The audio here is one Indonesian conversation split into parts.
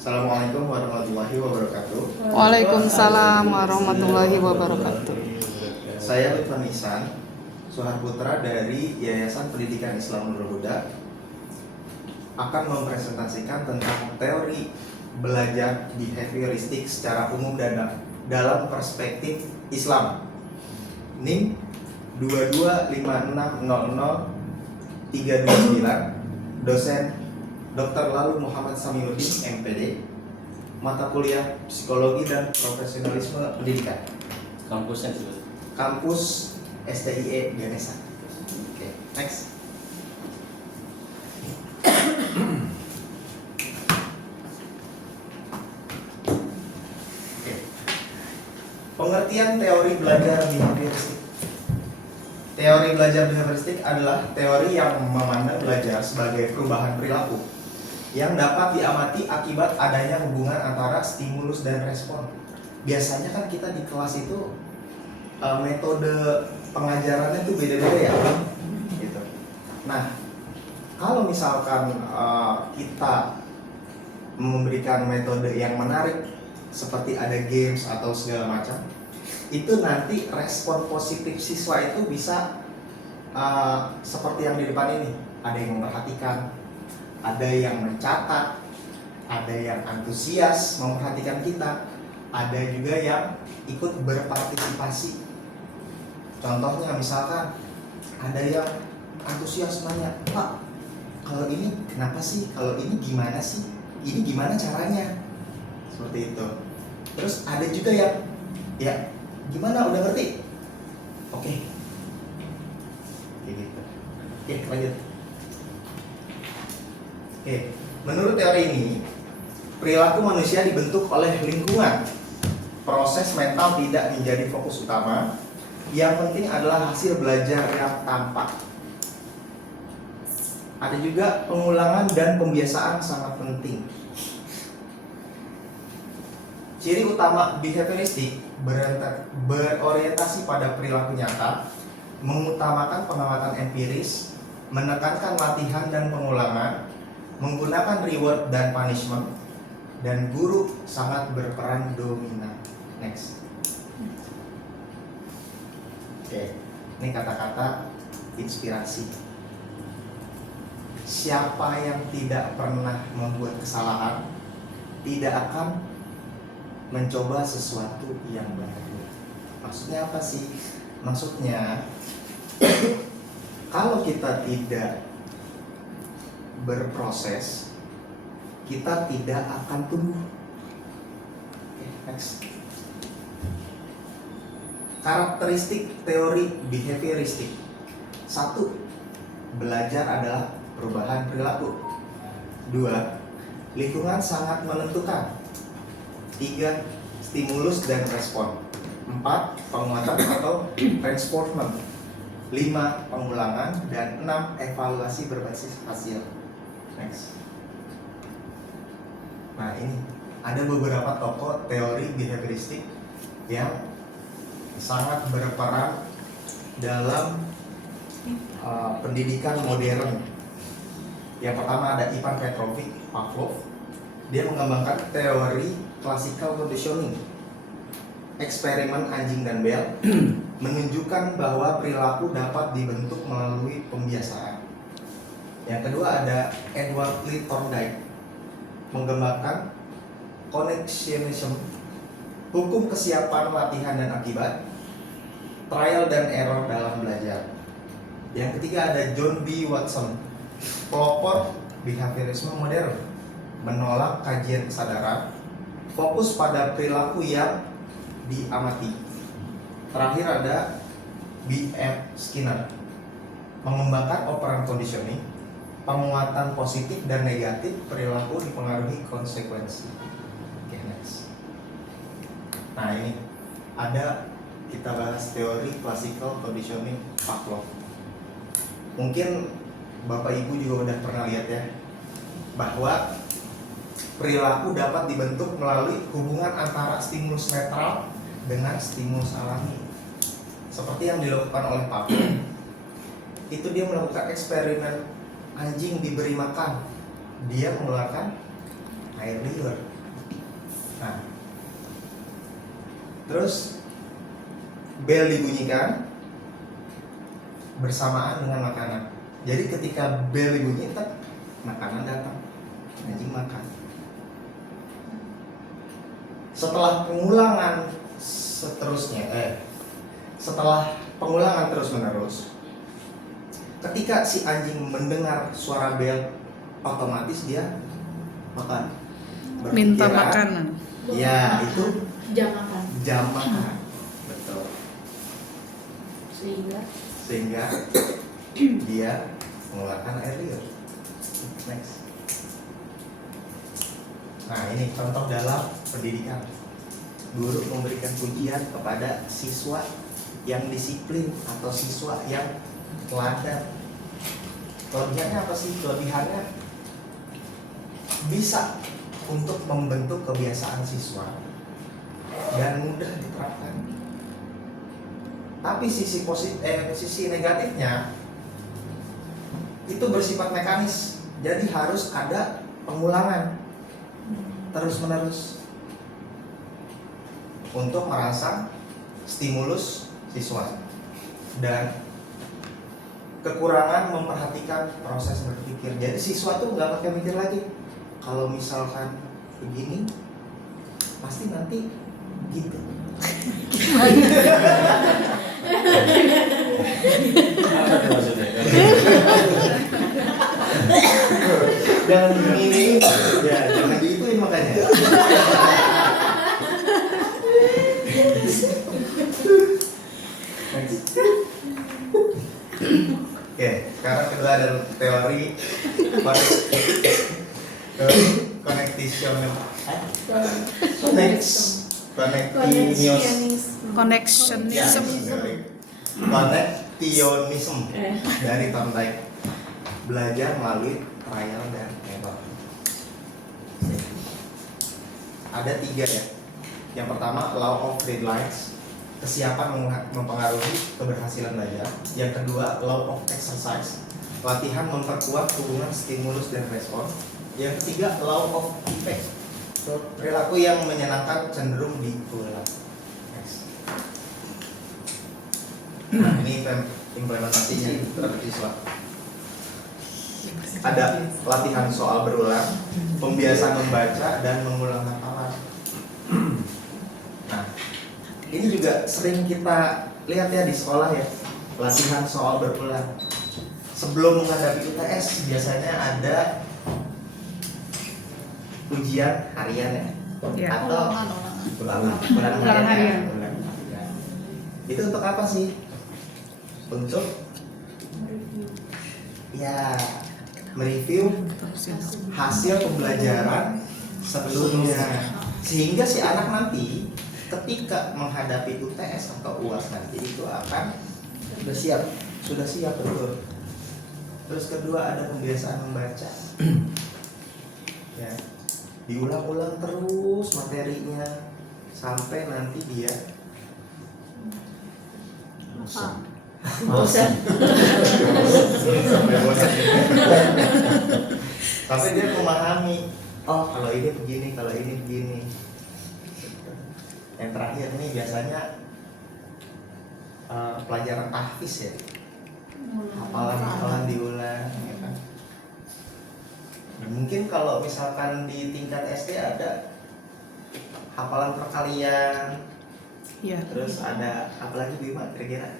Assalamualaikum warahmatullahi wabarakatuh. Waalaikumsalam warahmatullahi wabarakatuh. Saya Lutfan Ihsan, Suharputra dari Yayasan Pendidikan Islam Nurul Huda, akan mempresentasikan tentang teori belajar behavioristik secara umum dan dalam perspektif Islam. NIM 225600329, dosen Dr. Lalu Muhammad Samiuddin, MPD, mata kuliah Psikologi dan Profesionalisme Pendidikan. Kampusnya sih. Kampus STIE Ganesha. Oke, next. Oke. Pengertian teori belajar behavioristik. Teori belajar behavioristik adalah teori yang memandang belajar sebagai perubahan perilaku yang dapat diamati akibat adanya hubungan antara stimulus dan respon. Biasanya kan kita di kelas itu metode pengajarannya tuh beda-beda ya, gitu. Nah, kalau misalkan kita memberikan metode yang menarik seperti ada games atau segala macam, itu nanti respon positif siswa itu bisa seperti yang di depan ini. Ada yang memperhatikan, ada yang mencatat, ada yang antusias memperhatikan kita, ada juga yang ikut berpartisipasi. Contohnya misalkan ada yang antusias nanya, "Pak, kalau ini kenapa sih? Kalau ini gimana sih? Ini gimana caranya?" Seperti itu. Terus ada juga yang, "Ya, gimana? Udah ngerti?" Oke. Kayak gitu. Oke, lanjut. Oke, menurut teori ini, perilaku manusia dibentuk oleh lingkungan. Proses mental tidak menjadi fokus utama. Yang penting adalah hasil belajar yang tampak. Ada juga pengulangan dan pembiasaan sangat penting. Ciri utama behavioristik berorientasi pada perilaku nyata, mengutamakan pengamatan empiris, menekankan latihan dan pengulangan, menggunakan reward dan punishment, dan guru sangat berperan dominan. Next. Oke, ini kata-kata inspirasi. Siapa yang tidak pernah membuat kesalahan tidak akan mencoba sesuatu yang baru. Maksudnya apa sih? Maksudnya kalau kita tidak berproses, kita tidak akan tumbuh. Oke, next. Karakteristik teori behavioristik. 1. Belajar adalah perubahan perilaku. 2. Lingkungan sangat menentukan. 3. Stimulus dan respon. 4. Penguatan atau reinforcement. 5. Pengulangan. Dan 6. Evaluasi berbasis hasil. Next. Nah, ini ada beberapa tokoh teori behavioristik yang sangat berperan dalam pendidikan modern. Yang pertama ada Ivan Petrovich Pavlov. Dia mengembangkan teori classical conditioning, eksperimen anjing dan bel, menunjukkan bahwa perilaku dapat dibentuk melalui pembiasaan. Yang kedua ada Edward Lee Thorndike, mengembangkan connectionism, hukum kesiapan latihan dan akibat, trial dan error dalam belajar. Yang ketiga ada John B. Watson, pelopor behaviorisme modern, menolak kajian kesadaran, fokus pada perilaku yang diamati. Terakhir ada B.F. Skinner, mengembangkan operant conditioning, penguatan positif dan negatif perilaku dipengaruhi konsekuensi. Oke, next. Nah, ini ada kita bahas teori classical conditioning Pavlov. Mungkin Bapak Ibu juga udah pernah lihat ya, bahwa perilaku dapat dibentuk melalui hubungan antara stimulus netral dengan stimulus alami. Seperti yang dilakukan oleh Pavlov. Itu dia melakukan eksperimen anjing diberi makan, dia mengeluarkan air liur. Terus bel dibunyikan bersamaan dengan makanan. Jadi ketika bel dibunyi, makanan datang, anjing makan. Setelah pengulangan setelah pengulangan terus menerus, ketika si anjing mendengar suara bel, otomatis dia makan. Minta Berpikiran, makanan. ya itu jam makan. jam makan. Betul. Sehingga dia mengeluarkan air liur. Next. Nah, ini contoh dalam pendidikan. Guru memberikan pujian kepada siswa yang disiplin atau siswa yang teladan. Kelebihannya apa sih? Kelebihannya bisa untuk membentuk kebiasaan siswa dan mudah diterapkan. Tapi sisi negatifnya itu bersifat mekanis. Jadi harus ada pengulangan terus-menerus untuk merangsang stimulus siswa dan kekurangan memperhatikan proses berpikir. Jadi siswa tuh nggak pakai mikir lagi. Kalau misalkan begini, pasti nanti gitu. Dan ini ya jangan diituin makanya. Oke, sekarang kedua ada teori konektionisme dari Thorndike, belajar melalui trial dan error. Ada 3 ya. Yang pertama law of deadlines, kesiapan mempengaruhi keberhasilan belajar. Yang kedua law of exercise, latihan memperkuat hubungan stimulus dan respon. Yang ketiga law of effect, perilaku yang menyenangkan cenderung diulang. Nah, ini implementasinya terhadap siswa. Ada latihan soal berulang, pembiasaan membaca dan mengulang hafalan. Nah, ini juga sering kita lihat ya di sekolah ya, latihan soal berulang. Sebelum menghadapi UTS biasanya ada ujian harian ya, atau ulangan harian. Itu untuk apa sih? Untuk ya mereview hasil pembelajaran sebelumnya, sehingga si anak nanti ketika menghadapi UTS atau UAS nanti itu akan sudah siap betul. Terus kedua ada pembiasaan membaca ya, diulang-ulang terus materinya sampai nanti dia bosan. Sampai dia memahami, oh kalau ini begini, kalau ini begini. Yang terakhir nih biasanya pelajaran tahfiz ya, hafalan diulang ya kan. Mungkin kalau misalkan di tingkat SD ada hafalan perkalian. Ya. Terus ada apa lagi Bima kira-kira?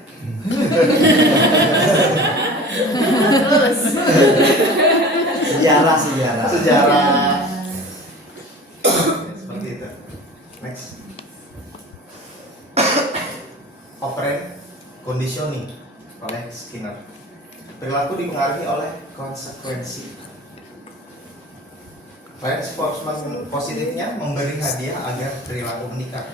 Sejarah. Seperti itu. Next. Operant conditioning oleh Skinner. Perilaku dipengaruhi oleh konsekuensi. Reinforcement positifnya memberi hadiah agar perilaku meningkat.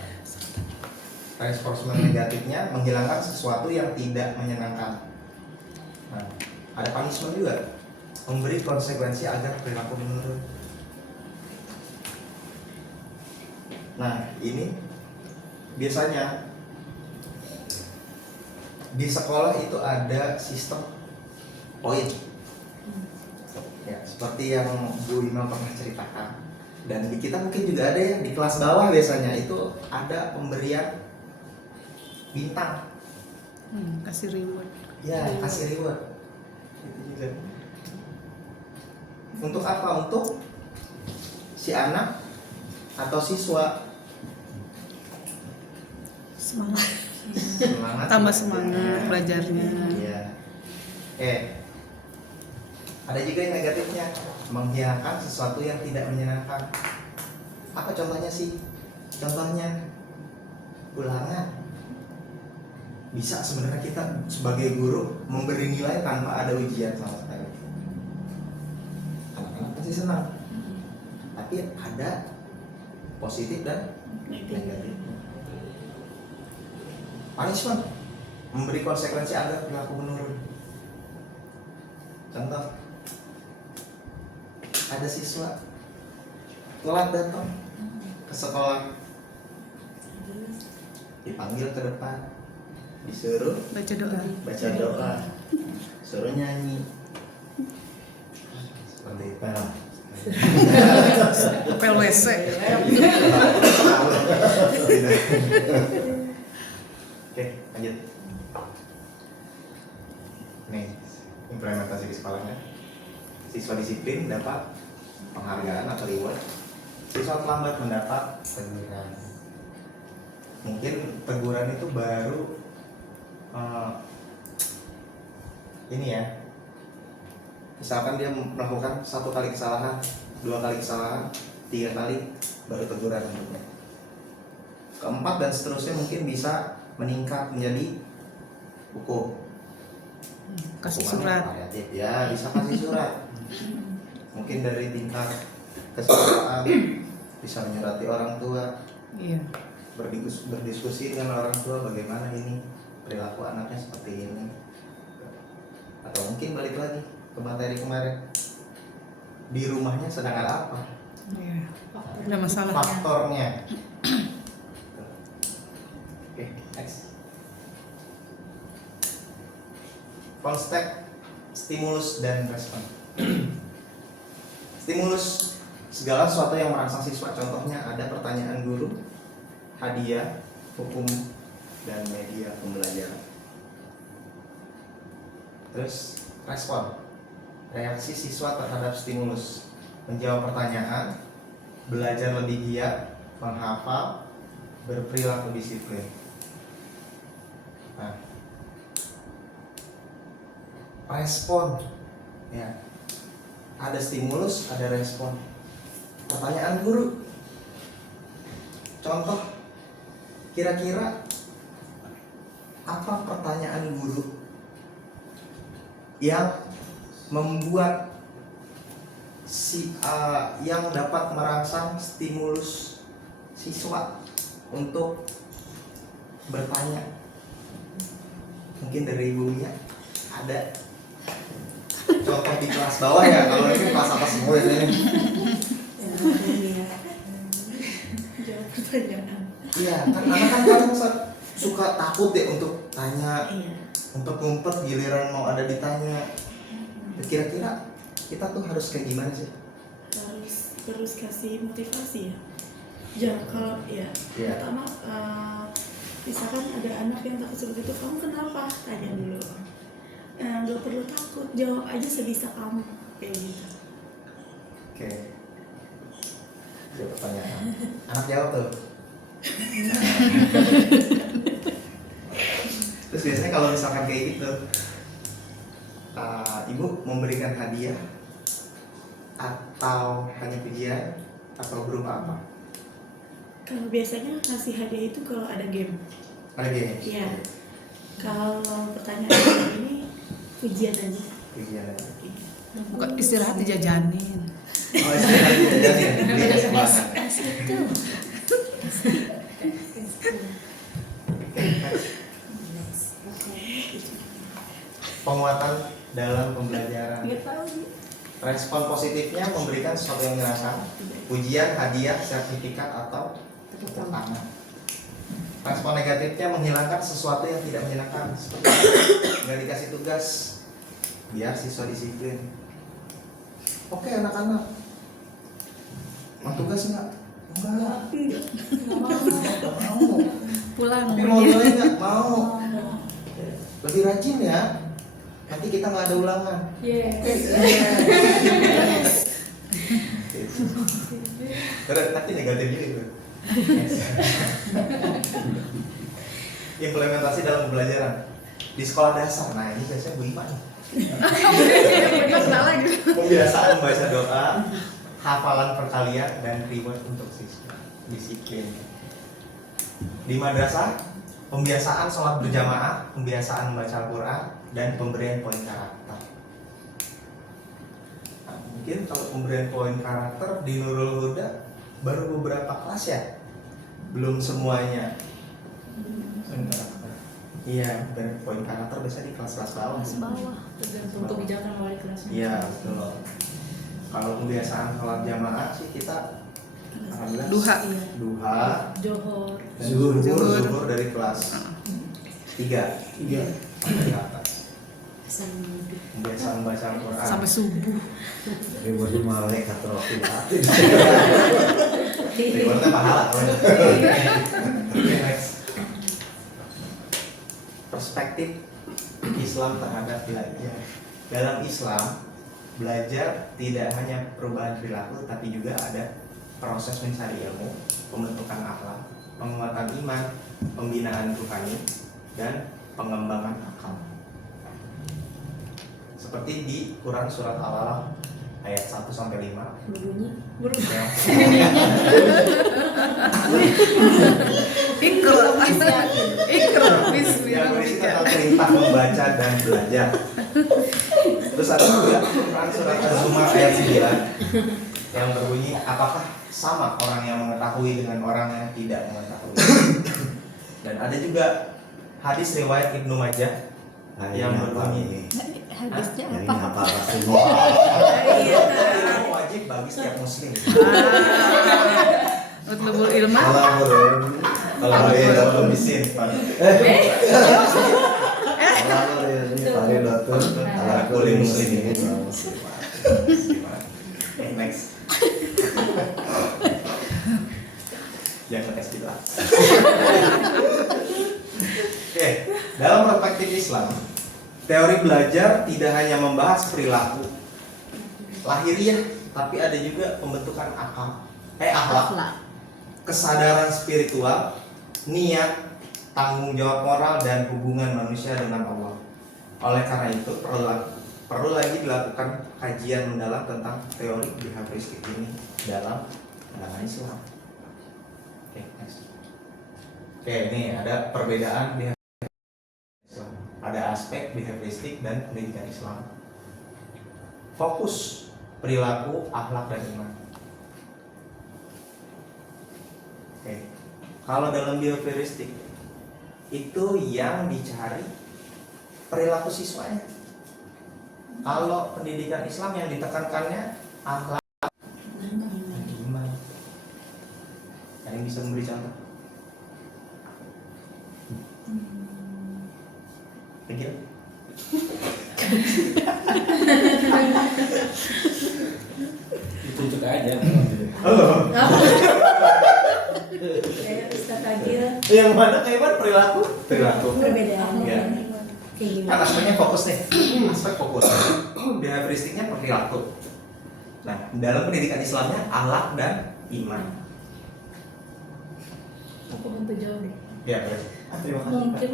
Reinforcement negatifnya menghilangkan sesuatu yang tidak menyenangkan. Nah, ada punishment juga, memberi konsekuensi agar perilaku menurun. Nah, ini biasanya di sekolah itu ada sistem poin. Ya, seperti yang Bu Ima pernah ceritakan. Dan di kita mungkin juga ada ya, di kelas bawah biasanya itu ada pemberian bintang. Kasih reward. Ya, kasih reward. Itu juga. Untuk apa? Untuk si anak atau siswa Semangat. semangat Tambah belajarnya. semangat belajarnya. Iya. Ada juga yang negatifnya, menghilangkan sesuatu yang tidak menyenangkan. Apa contohnya sih? Contohnya ulangan. Bisa sebenarnya kita sebagai guru memberi nilai tanpa ada ujian sama sekali. Anak-anak pasti senang. Tapi ada positif dan negatif. Punishment, memberi konsekuensi agar perilaku menurun. Contoh, ada siswa telat datang ke sekolah, dipanggil ke depan, disuruh Baca doa. baca doa, suruh nyanyi, seperti itu. Apel WC. Oke, lanjut. Nih, implementasi di sekolahnya. Siswa disiplin dapat penghargaan atau reward. Siswa terlambat mendapat teguran. Mungkin teguran itu baru ini ya. Misalkan dia melakukan 1 kali kesalahan, 2 kali kesalahan, 3 kali baru teguran untuknya. Keempat dan seterusnya mungkin bisa meningkat menjadi hukum. Kasih Hukumannya surat. variatif. Ya, bisa kasih surat. Mungkin dari tingkat kesetaraan, bisa menyurati orang tua, Iya. berdiskusi dengan orang tua bagaimana ini perilaku anaknya seperti ini. Atau mungkin balik lagi ke materi kemarin, di rumahnya sedang ada apa, Iya. Ada masalah. faktornya. Oke, next. Konstek stimulus dan respon. Stimulus, segala sesuatu yang merangsang siswa. Contohnya ada pertanyaan guru, hadiah, hukum, dan media pembelajaran. Terus respon, reaksi siswa terhadap stimulus, menjawab pertanyaan, belajar lebih giat, menghafal, berperilaku disiplin. Nah, respon, ya, ada stimulus, ada respon. Pertanyaan guru, contoh, kira-kira apa pertanyaan guru yang membuat yang dapat merangsang stimulus siswa untuk bertanya? Mungkin dari ibunya ada contoh di kelas bawah ya, kalau ini kelas atas semua ini. Jawab pertanyaan. Iya, kan anak kan kadang suka takut ya untuk tanya, Iya. untuk ngumpet giliran mau ada ditanya. Kira-kira kita tuh harus kayak gimana sih? Terus kasih motivasi ya. Jangan kalau ya. Iya. Pertama, misalkan ada anak yang takut seperti itu, kamu kenapa? Tanya dulu. Nggak perlu takut, jawab aja sebisa kamu kayak gitu. Oke. Jawab pertanyaan. Anak jawab tuh. Terus biasanya kalau misalkan kayak gitu, ibu memberikan hadiah atau hanya pujian atau berupa apa? Kalau biasanya kasih hadiah itu kalau ada game. Ada game? Iya. Kalau pertanyaan ini pujian aja. Pujian aja. Bukan istirahat dijajanin. Oh, istirahat jajan ya? Beli es buah. Penguatan dalam pembelajaran. Nggak tahu nih. Respon positifnya memberikan sesuatu yang menyenangkan, pujian, hadiah, sertifikat, atau tepuk tangan. Respon negatifnya menghilangkan sesuatu yang tidak menyenangkan, seperti nggak dikasih tugas, biar siswa disiplin. Oke anak-anak, mau tugas nggak? Enggak. Enggak mau. Nggak mau. Pulang. Tapi mau boleh nggak? Mau. Lebih rajin ya. Nanti kita nggak ada ulangan. Yes. Terus nanti negatif gitu. Implementasi dalam pembelajaran di sekolah dasar. Nah ini biasanya Bu Ima nih. Salah gitu. Pembiasaan membaca doa, hafalan perkalian dan reward untuk siswa. Disiplin. Di madrasah, pembiasaan sholat berjamaah, pembiasaan membaca Al-Quran, dan pemberian poin karakter. Nah, mungkin kalau pemberian poin karakter di Nurul Huda baru beberapa kelas ya, belum semuanya. Poin karakter. Iya, dan poin karakter biasanya di kelas-kelas bawah. Kelas bawah. Tergantung kebijakan wali kelasnya. Iya, betul. Kalau pembiasaan sholat jamaah sih kita alhamdulillah Duha. Iya. duha Johor. dan Zuhur. zuhur dari kelas 3 di atas. Pembiasaan baca Al-Quran. Sampai subuh. Rewardnya malaikat rohim hati. Rewardnya pahala. Oke, next. Perspektif Islam terhadap belajar. Dalam Islam, belajar tidak hanya perubahan perilaku, tapi juga ada proses mencari ilmu, pembentukan akhlak, penguatan iman, pembinaan rohani, dan pengembangan akal. Seperti di Quran surat Al-Alaq ayat 1-5. Bunyi. Ya. Ikra. Ikra. Yang berisi tentang perintah membaca dan belajar. Terus ada juga Quran surat Az-Zumar ayat 9 yang berbunyi, apakah sama orang yang mengetahui dengan orang yang tidak mengetahui? Dan ada juga hadis riwayat Ibnu Majah yang berbunyi, Hadisnya Yang ini apa? apa semua? ilmu wajib bagi setiap muslim. Utlubul ilma. Kalau boleh dalam bisin, Pak. Ala kulli muslimin. Next. Jangan tes kita. Oke, dalam perspektif Islam, teori belajar tidak hanya membahas perilaku lahiriah, tapi ada juga pembentukan akhlak, kesadaran spiritual, niat, tanggung jawab moral, dan hubungan manusia dengan Allah. Oleh karena itu perlu lagi dilakukan kajian mendalam tentang teori behavioristik ini dalam pandangan Islam. Oke, next. Oke, ini ada perbedaan behavioristik Islam. Ada aspek behavioristik dan pendidikan Islam. Fokus perilaku, akhlak, dan iman. Oke, kalau dalam behavioristik itu yang dicari perilaku siswanya. Kalau pendidikan Islam yang ditekankannya akhlak dan iman. Ada yang bisa memberi contoh? Pikir? Tunjuk aja. Halo. Kayak Ustaz Agil. Yang mana kayak perilaku? Perilaku. Perbedaan. Ya. Kayak gimana? Kan aspeknya fokus nih. Aspek fokus. Behavioristiknya perilaku. Nah, dalam pendidikan Islamnya akhlak dan iman. Aku bantu jawab deh. Ya, terima kasih. Mungkin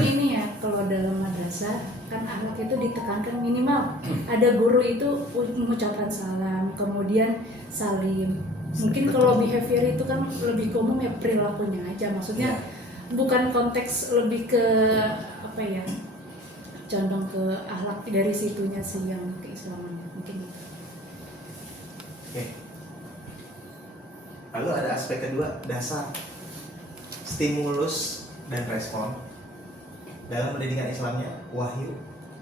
ini ya, kalau dalam madrasah kan akhlak itu ditekankan minimal ada guru itu mengucapkan salam, kemudian salim. Mungkin kalau behavior itu kan lebih ke umum ya, perilakunya aja, maksudnya bukan konteks lebih ke apa ya, condong ke akhlak dari situnya sih yang keislaman mungkin gitu. Oke. Lalu ada aspek kedua, dasar stimulus dan respon. Dalam pendidikan Islamnya wahyu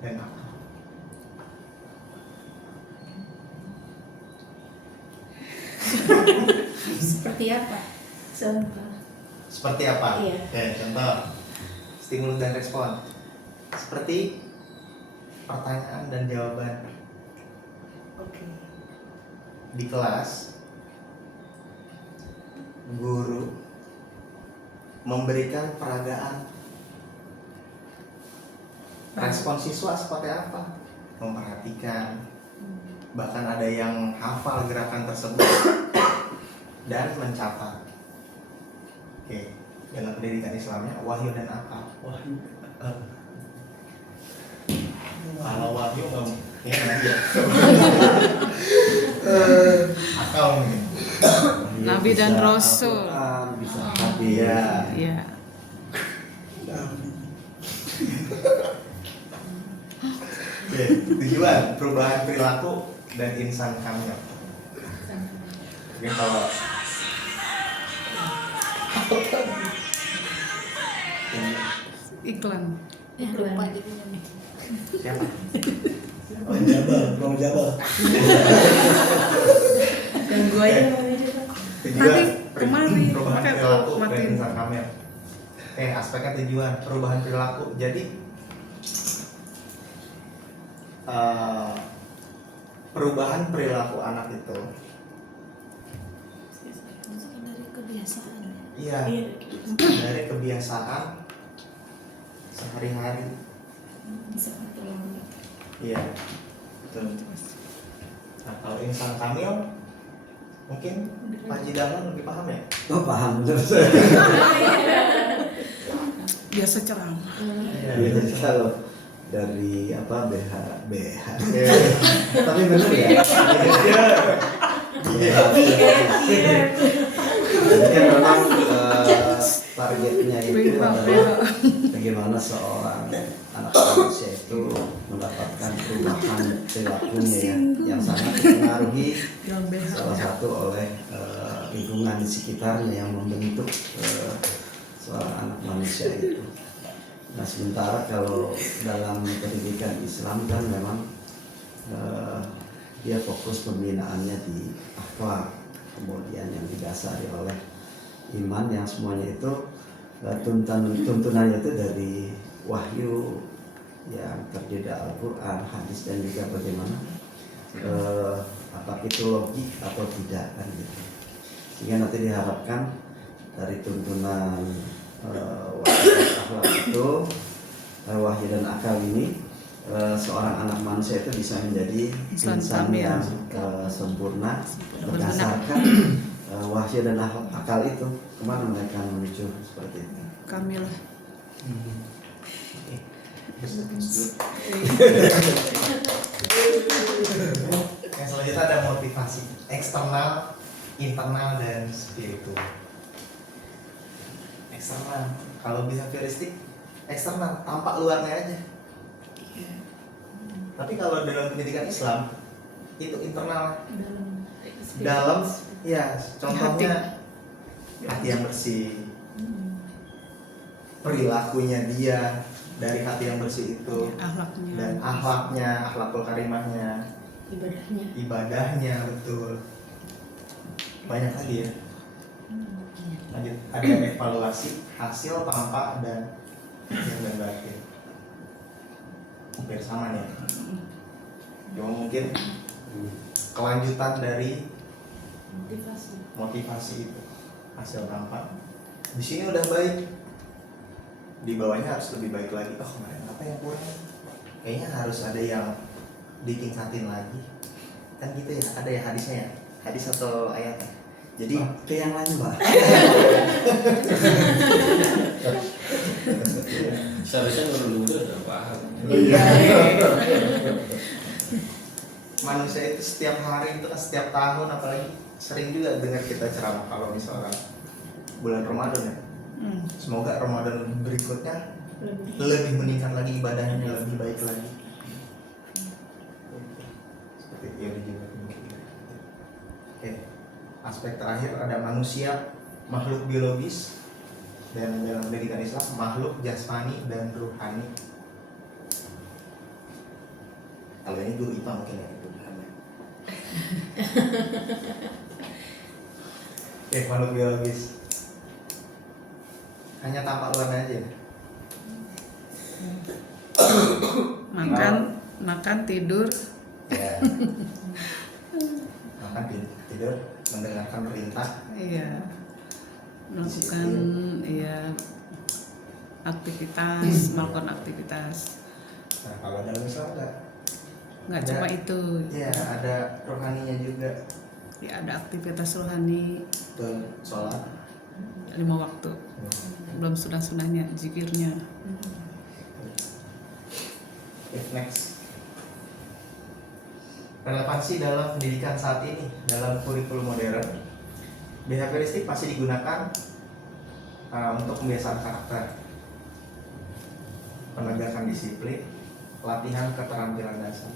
dan akal. Seperti apa? Contoh. Seperti apa? Iya. Oke, contoh stimulus dan respon. Seperti pertanyaan dan jawaban Oke. di kelas. memberikan peragaan. Respon siswa seperti apa? Memperhatikan, bahkan ada yang hafal gerakan tersebut dan mencatat. Oke, dalam pendidikan Islamnya wahyu dan akal. Wahyu. Kalau wahyu nggak ya aja. Akal mungkin. Nabi dan Bisa Rasul. Al-Quran, bisa hadis. Iya. Iya. Oke, tujuan perubahan perilaku dan insan kamil. Oke, kalau Iklan. Lupa siapa? Bang Jabal. dan gue aja namanya juga. Tujuan Tadi kemari, perubahan pakai perilaku dan matiin. insan kamil. Aspeknya tujuan perubahan perilaku. Jadi perubahan perilaku anak itu, Dari kebiasaan. iya, dari kebiasaan sehari-hari. Bisa tolong. Iya, betul. Nah, kalau insan kamil, mungkin Pak Jidalan lebih paham ya? Oh paham benar. Biasa ceramah. Iya. Kalau dari apa BH. Iya. Tapi benar ya. Jadi kan memang targetnya itu adalah bagaimana seorang anak manusia itu mendapatkan perubahan perilakunya yang sangat dipengaruhi Yang BH. salah satu oleh lingkungan di sekitarnya yang membentuk seorang anak manusia itu. Nah sementara kalau dalam pendidikan Islam kan memang dia fokus pembinaannya di akhlak, kemudian yang didasari oleh iman yang semuanya itu tuntunannya itu dari wahyu yang terdiri dari Al-Quran, hadis dan juga bagaimana apakah itu logik atau tidak kan gitu. Sehingga nanti diharapkan dari tuntunan wahyu dan akhlak itu wahyu dan akal ini seorang anak manusia itu bisa menjadi Insan insan kamil. yang sempurna berdasarkan wahyu dan akal itu kemana mereka menuju seperti itu. Kamilah. Yang selanjutnya ada motivasi eksternal, internal, dan spiritual. Eksternal, kalau behavioristik eksternal, tampak luarnya aja. Tapi kalau dalam pendidikan Islam itu internal, dalam, ya contohnya hati yang bersih, perilakunya dia dari hati yang bersih itu, Akhlaknya. dan akhlaknya, akhlakul karimahnya, ibadahnya, betul. Banyak lagi ya. Lanjut, ada evaluasi hasil tampak dan yang batin. Hampir sama nih. Cuma mungkin kelanjutan dari motivasi itu, hasil tampak. Di sini udah baik, di bawahnya harus lebih baik lagi. Oh kemarin apa yang kurang? Kayaknya harus ada yang ditingkatin lagi. Kan gitu ya, ada ya hadisnya ya, hadis atau ayatnya. Jadi Ke yang lain Mbak. Seharusnya dulu udah paham. iya. Manusia itu setiap hari itu kan setiap tahun, apalagi sering juga dengar kita ceramah kalau misalkan bulan Ramadan ya. Semoga Ramadan berikutnya lebih meningkat lagi ibadahnya, lebih baik lagi. Seperti itu juga mungkin. Oke. Aspek terakhir ada manusia, makhluk biologis, dan dalam pendidikan Islam makhluk jasmani dan ruhani. Kalau ini guru IPA mungkin ya. Oke, makhluk biologis hanya tampak luar aja. Makan, tidur. Ya. Makan, tidur, mendengarkan perintah. Iya. melakukan ya aktivitas, melakukan aktivitas. Nah, kalau dalam Islam Nggak Ada. cuma itu, ya ada rohaninya juga. ya ada aktivitas rohani Tuh, sholat. 5 waktu. Belum sunah-sunahnya, zikirnya. Next. Relevansi dalam pendidikan saat ini dalam kurikulum modern, behavioristik masih digunakan untuk pembiasaan karakter, penegakan disiplin, latihan keterampilan dasar.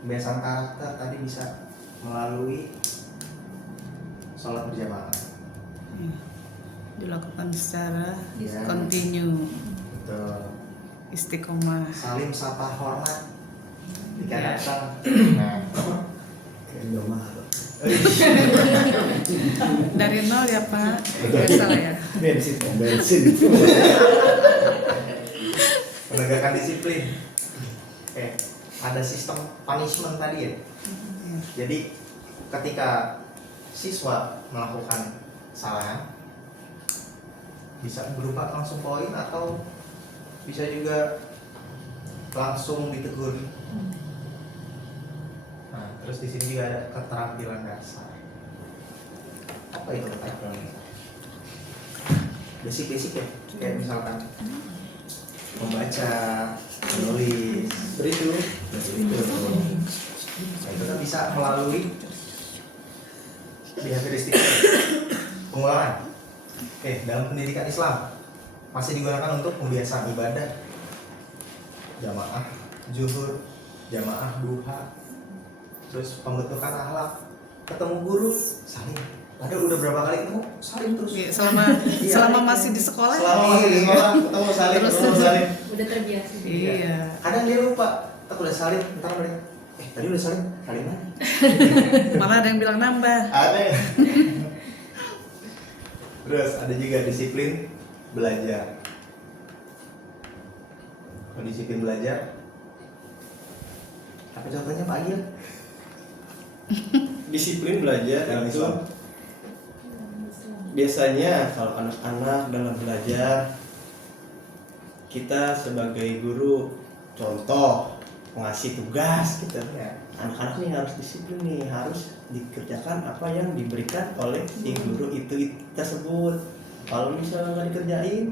Pembiasaan karakter tadi bisa melalui sholat berjamaah. Ya. Dilakukan secara Ya. continue, Betul. istiqomah. Salim sapa hormat jika Ya. datang. Nah, Kayak Indomaret. Dari nol ya Pak, biasa lah ya. Bensin. Bensin. penegakan disiplin. Oke, ada sistem punishment tadi ya. Jadi ketika siswa melakukan kesalahan bisa berupa langsung poin atau bisa juga langsung ditegur. Nah, terus di sini juga ada keterampilan dasar. Apa itu keterampilan dasar? Basic-basic ya, kayak misalkan membaca, menulis, Beritu. Nah, itu kan bisa melalui behavioristik pengulangan. Oke, dalam pendidikan Islam masih digunakan untuk pembiasaan ibadah, jamaah zuhur, jamaah duha, terus pembentukan akhlak, ketemu guru, saling. Padahal udah berapa kali ketemu, saling terus. Ya, selama masih di sekolah. Selama masih di sekolah ketemu saling, Terus. ketemu saling. Udah terbiasa. Iya. Kadang dia lupa, aku udah saling, ntar mereka, tadi udah saling, saling mana? Malah ada yang bilang nambah. Ada. Terus ada juga disiplin belajar. Kalau disiplin belajar, apa contohnya Pak Agil? Disiplin belajar Dalam itu Islam. biasanya kalau anak-anak dalam belajar, kita sebagai guru contoh ngasih tugas gitu. Ya. Anak-anak nih harus disiplin nih, harus dikerjakan apa yang diberikan oleh si guru itu tersebut. Kalau misalnya nggak dikerjain,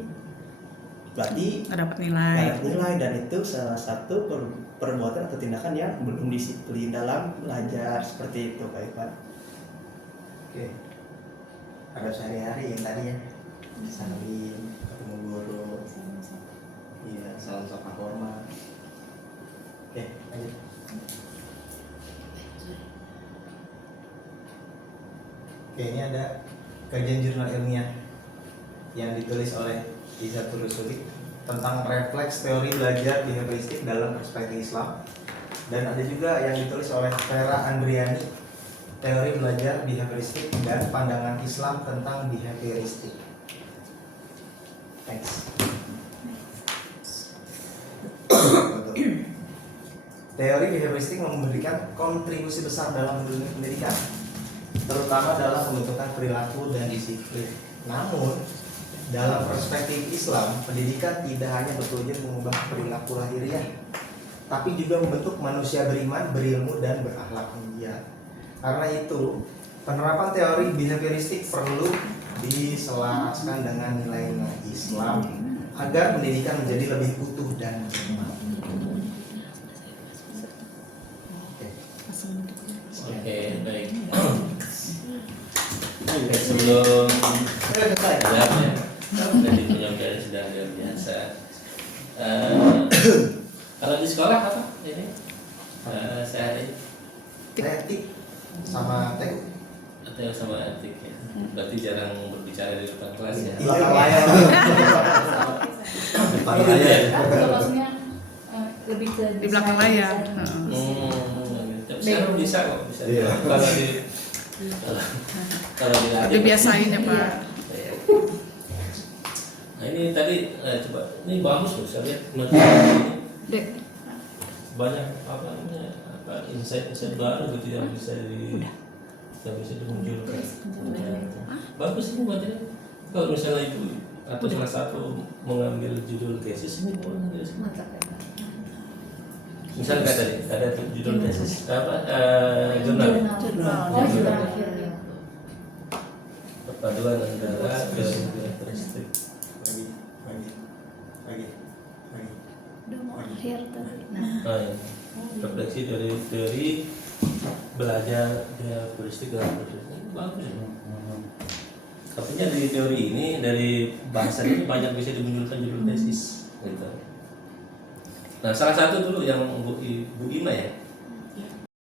berarti Nggak dapat nggak nilai. ada nilai, dan itu salah satu perbuatan atau tindakan yang belum disiplin dalam belajar, seperti itu Pak Ivan. Oke. Ada sehari-hari yang tadi ya. Salim, ketemu guru. Iya, salam sapa hormat. Oke, lanjut. Oke, ini ada kajian jurnal ilmiah yang ditulis oleh Izzatul Rusuli tentang refleks teori belajar behavioristik dalam perspektif Islam, dan ada juga yang ditulis oleh Vera Andriani, teori belajar behavioristik dan pandangan Islam tentang behavioristik. Thanks. Teori behavioristik memberikan kontribusi besar dalam dunia pendidikan, terutama dalam pembentukan perilaku dan disiplin. Namun, dalam perspektif Islam, pendidikan tidak hanya bertujuan mengubah perilaku lahiriah, tapi juga membentuk manusia beriman, berilmu, dan berakhlak mulia. Karena itu, penerapan teori behavioristik perlu diselaraskan dengan nilai-nilai Islam agar pendidikan menjadi lebih utuh dan cermat. Oke, baik. Oke, sebelum jawabnya, tadi penyampaian sudah luar biasa. Kalau di sekolah apa ini? Sehari Etik sama teh. atau sama etik ya? Berarti jarang berbicara di depan kelas ya? Di belakang layar. Depan layar. Atau maksudnya lebih ke Di belakang layar. Tapi sekarang bisa kok, bisa. Iya. Kalau di radio. Dibiasain ya Pak. Iya. Nah ini tadi coba, ini bagus loh, saya lihat materi ini Dek, banyak apa namanya, insight baru gitu yang bisa dimunculkan. Bagus ini materi. Kalau misalnya ibu atau salah satu mengambil judul tesis ini boleh ngambil sih. Misalnya nggak ada judul tesis apa jurnal. Oh, jurnal akhir ya. Perpaduan antara teori karakteristik. Lagi. Udah mau akhir tadi. Ya. Refleksi dari teori belajar karakteristik dan karakteristik bagus ya. Artinya dari teori ini, dari bahasan ini banyak bisa dimunculkan judul tesis gitu. Nah salah satu dulu yang Bu Ima ya